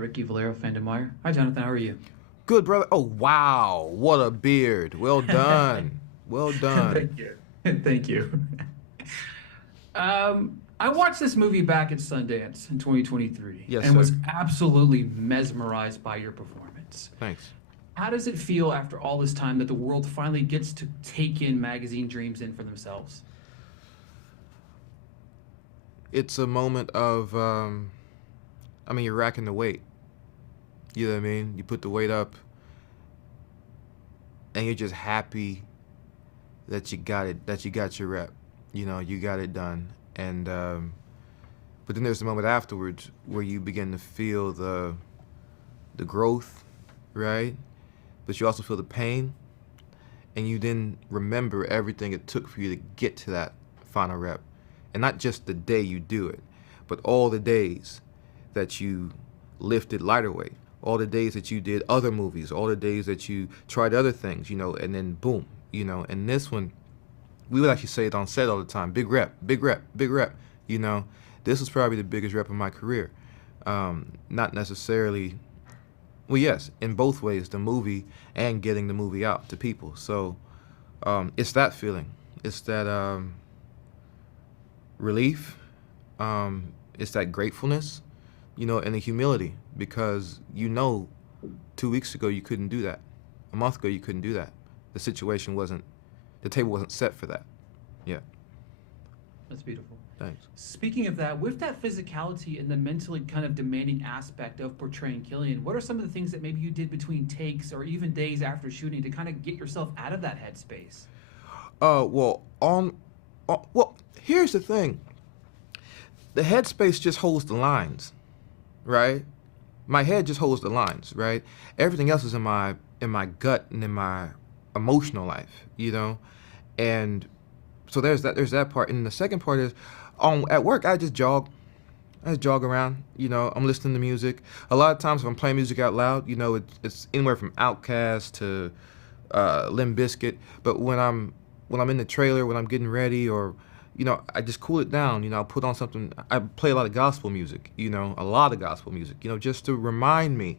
Ricky Valero, FandomWire. Hi, Jonathan. How are you? Good, brother. Oh, wow. What a beard. Well done. Well done. Thank you. Thank you. I watched this movie back at Sundance in 2023 Yes, and sir. was absolutely mesmerized by your performance. Thanks. How does it feel after all this time that the world finally gets to take in magazine dreams in for themselves? It's a moment of, you're racking the weight. You know what I mean? You put the weight up and you're just happy that you got it, that you got your rep. You know, you got it done. And, but then there's the moment afterwards where you begin to feel the growth, right? But you also feel the pain, and you then remember everything it took for you to get to that final rep. And not just the day you do it, but all the days that you lifted lighter weight, all the days that you did other movies, all the days that you tried other things, and then boom, and this one, we would actually say it on set all the time, big rep, big rep, big rep, This was probably the biggest rep of my career. Not necessarily, well, yes, in both ways, the movie and getting the movie out to people. So it's that feeling. It's that relief. It's that gratefulness, and the humility, because 2 weeks ago you couldn't do that. A month ago you couldn't do that. The table wasn't set for that. Yeah. That's beautiful. Thanks. Speaking of that, with that physicality and the mentally kind of demanding aspect of portraying Killian, what are some of the things that maybe you did between takes or even days after shooting to kind of get yourself out of that headspace? Well, here's the thing. The headspace just holds the lines, right? My head just holds the lines, right? Everything else is in my gut and in my emotional life, And so there's that part. And the second part is, at work I just jog. I just jog around, I'm listening to music. A lot of times if I'm playing music out loud, it's anywhere from Outkast to Limp Bizkit. But when I'm in the trailer, when I'm getting ready, or I just cool it down. I'll put on something. I play a lot of gospel music. A lot of gospel music. Just to remind me,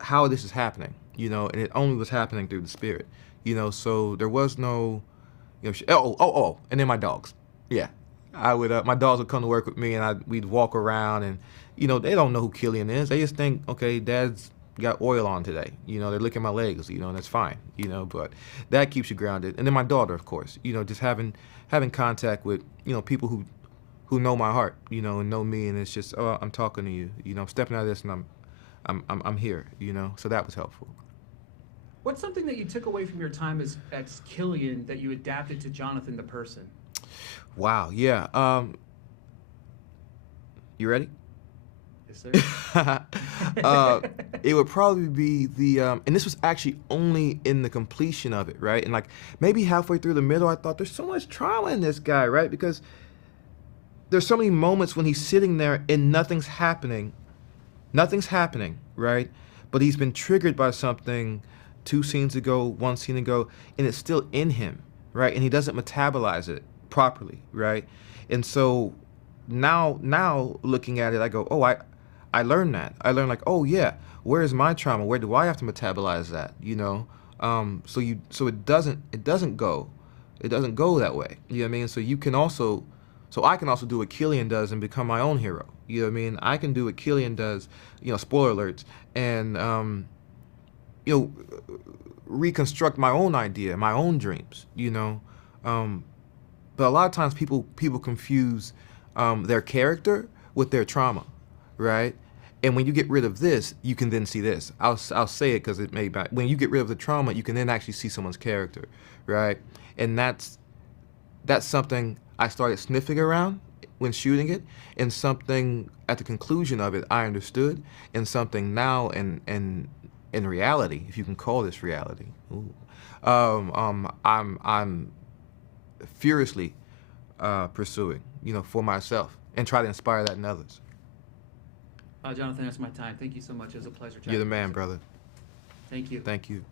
how this is happening. And it only was happening through the Spirit. So there was no, and then my dogs. Yeah, I would. My dogs would come to work with me, and we'd walk around, and they don't know who Killian is. They just think, okay, Dad's got oil on today. They're licking my legs. And that's fine. But that keeps you grounded. And then my daughter, of course. Just having contact with people who know my heart. And know me, and it's just, oh, I'm talking to you. I'm stepping out of this, and I'm here. So that was helpful. What's something that you took away from your time as Killian that you adapted to Jonathan the person? Wow, yeah. You ready? Yes, sir. It would probably be and this was actually only in the completion of it, right? And like maybe halfway through the middle, I thought there's so much trauma in this guy, right? Because there's so many moments when he's sitting there and nothing's happening, right? But he's been triggered by something 2 scenes ago, 1 scene ago, and it's still in him, right? And he doesn't metabolize it properly, right? And so now looking at it, I go, oh, I learned that. I learned like, oh yeah, where is my trauma? Where do I have to metabolize that? So it doesn't go that way. You know what I mean? So I can also do what Killian does and become my own hero. You know what I mean? I can do what Killian does, spoiler alerts, and reconstruct my own idea, my own dreams, But a lot of times people confuse their character with their trauma, right? And when you get rid of this, you can then see this. I'll say it because it may be. When you get rid of the trauma, you can then actually see someone's character, right? And that's something I started sniffing around when shooting it, and something at the conclusion of it I understood, and something now in reality, if you can call this reality, I'm furiously pursuing, for myself, and try to inspire that in others. Jonathan, that's my time. Thank you so much. It was a pleasure. You're the man, brother. Thank you. Thank you.